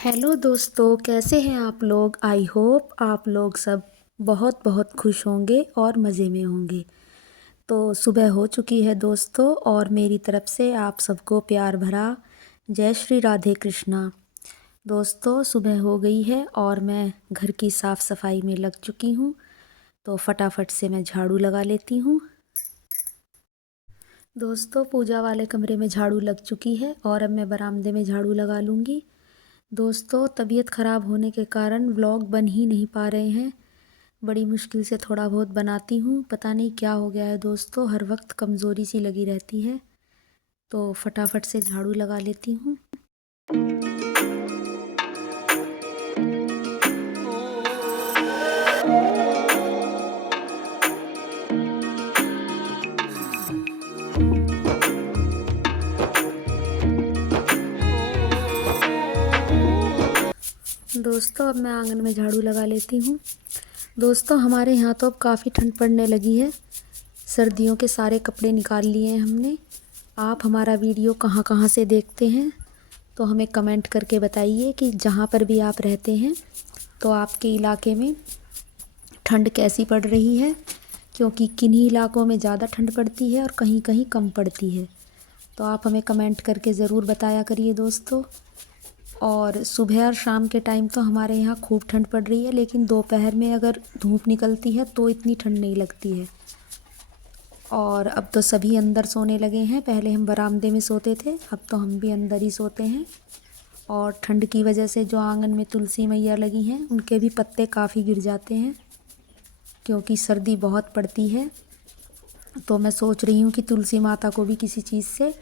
Hello दोस्तों, कैसे हैं आप लोग। आई होप आप लोग सब बहुत बहुत खुश होंगे और मज़े में होंगे। तो सुबह हो चुकी है दोस्तों, और मेरी तरफ से आप सबको प्यार भरा जय श्री राधे कृष्णा। दोस्तों सुबह हो गई है और मैं घर की साफ़ सफाई में लग चुकी हूँ। तो फटाफट से मैं झाड़ू लगा लेती हूँ। दोस्तों पूजा वाले कमरे में झाड़ू लग चुकी है और अब मैं बरामदे में झाड़ू लगा लूँगी। दोस्तों तबीयत ख़राब होने के कारण व्लॉग बन ही नहीं पा रहे हैं। बड़ी मुश्किल से थोड़ा बहुत बनाती हूँ। पता नहीं क्या हो गया है दोस्तों, हर वक्त कमज़ोरी सी लगी रहती है। तो फटाफट से झाड़ू लगा लेती हूँ। दोस्तों अब मैं आंगन में झाड़ू लगा लेती हूँ। दोस्तों हमारे यहाँ तो अब काफ़ी ठंड पड़ने लगी है। सर्दियों के सारे कपड़े निकाल लिए हैं हमने। आप हमारा वीडियो कहाँ कहाँ से देखते हैं तो हमें कमेंट करके बताइए कि जहाँ पर भी आप रहते हैं तो आपके इलाके में ठंड कैसी पड़ रही है, क्योंकि किन्हीं इलाकों में ज़्यादा ठंड पड़ती है और कहीं कहीं कम पड़ती है। तो आप हमें कमेंट करके ज़रूर बताया करिए दोस्तों। और सुबह और शाम के टाइम तो हमारे यहाँ खूब ठंड पड़ रही है, लेकिन दोपहर में अगर धूप निकलती है तो इतनी ठंड नहीं लगती है। और अब तो सभी अंदर सोने लगे हैं। पहले हम बरामदे में सोते थे, अब तो हम भी अंदर ही सोते हैं। और ठंड की वजह से जो आंगन में तुलसी मैया लगी हैं उनके भी पत्ते काफ़ी गिर जाते हैं, क्योंकि सर्दी बहुत पड़ती है। तो मैं सोच रही हूँ कि तुलसी माता को भी किसी चीज़ से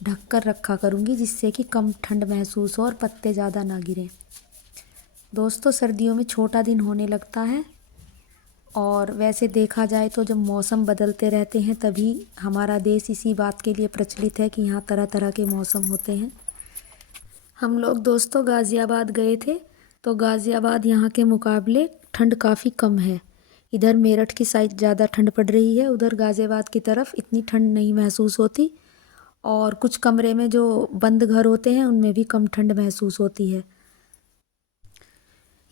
ढक कर रखा करूँगी, जिससे कि कम ठंड महसूस हो और पत्ते ज़्यादा ना गिरें। दोस्तों सर्दियों में छोटा दिन होने लगता है, और वैसे देखा जाए तो जब मौसम बदलते रहते हैं तभी हमारा देश इसी बात के लिए प्रचलित है कि यहाँ तरह तरह के मौसम होते हैं। हम लोग दोस्तों गाज़ियाबाद गए थे, तो गाज़ियाबाद यहाँ के मुकाबले ठंड काफ़ी कम है। इधर मेरठ की साइड ज़्यादा ठंड पड़ रही है, उधर गाज़ियाबाद की तरफ इतनी ठंड नहीं महसूस होती। और कुछ कमरे में जो बंद घर होते हैं उनमें भी कम ठंड महसूस होती है।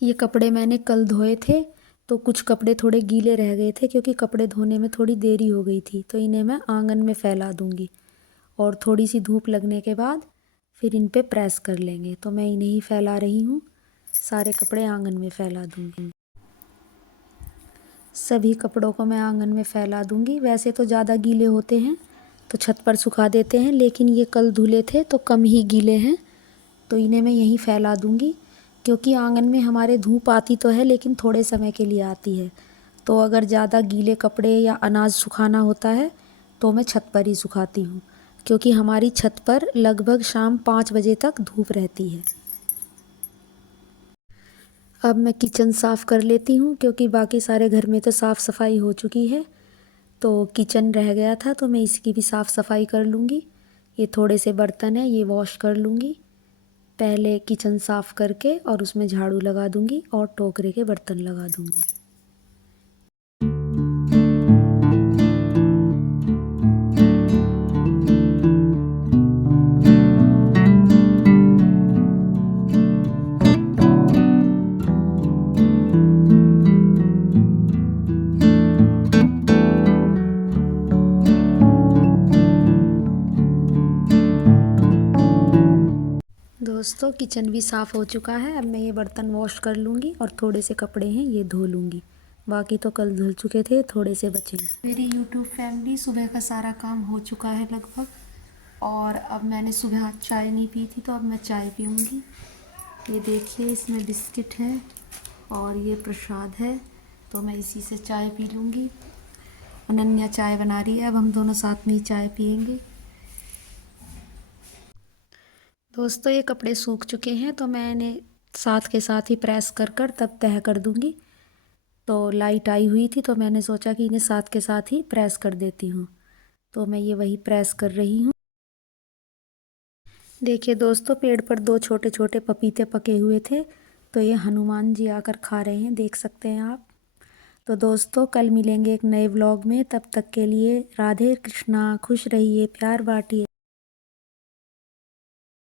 ये कपड़े मैंने कल धोए थे, तो कुछ कपड़े थोड़े गीले रह गए थे क्योंकि कपड़े धोने में थोड़ी देरी हो गई थी। तो इन्हें मैं आंगन में फैला दूंगी और थोड़ी सी धूप लगने के बाद फिर इन पे प्रेस कर लेंगे। तो मैं इन्हें ही फैला रही हूँ, सारे कपड़े आंगन में फैला दूंगी। सभी कपड़ों को मैं आंगन में फैला दूंगी। वैसे तो ज़्यादा गीले होते हैं तो छत पर सुखा देते हैं, लेकिन ये कल धुले थे तो कम ही गीले हैं, तो इन्हें मैं यहीं फैला दूंगी। क्योंकि आंगन में हमारे धूप आती तो है लेकिन थोड़े समय के लिए आती है। तो अगर ज़्यादा गीले कपड़े या अनाज सुखाना होता है तो मैं छत पर ही सुखाती हूँ, क्योंकि हमारी छत पर लगभग शाम 5 बजे तक धूप रहती है। अब मैं किचन साफ़ कर लेती हूँ, क्योंकि बाकी सारे घर में तो साफ़ सफाई हो चुकी है। तो किचन रह गया था तो मैं इसकी भी साफ़ सफाई कर लूँगी। ये थोड़े से बर्तन हैं, ये वॉश कर लूँगी। पहले किचन साफ़ करके और उसमें झाड़ू लगा दूँगी और टोकरे के बर्तन लगा दूँगी। दोस्तों किचन भी साफ़ हो चुका है। अब मैं ये बर्तन वॉश कर लूँगी और थोड़े से कपड़े हैं ये धो लूँगी। बाकी तो कल धुल चुके थे, थोड़े से बचे। मेरी यूट्यूब फैमिली, सुबह का सारा काम हो चुका है लगभग, और अब मैंने सुबह चाय नहीं पी थी तो अब मैं चाय पीऊँगी। ये देखिए इसमें बिस्किट है और ये प्रसाद है, तो मैं इसी से चाय पी लूँगी। अनन्या चाय बना रही है, अब हम दोनों साथ में ही चाय पियेंगे। दोस्तों ये कपड़े सूख चुके हैं तो मैं इन्हें साथ के साथ ही प्रेस कर कर तब तह कर दूँगी। तो लाइट आई हुई थी तो मैंने सोचा कि इन्हें साथ के साथ ही प्रेस कर देती हूँ, तो मैं ये वही प्रेस कर रही हूँ। देखिए दोस्तों पेड़ पर 2 छोटे छोटे पपीते पके हुए थे, तो ये हनुमान जी आकर खा रहे हैं, देख सकते हैं आप। तो दोस्तों कल मिलेंगे एक नए व्लॉग में, तब तक के लिए राधे कृष्णा, खुश रहिए, प्यार बांटिए।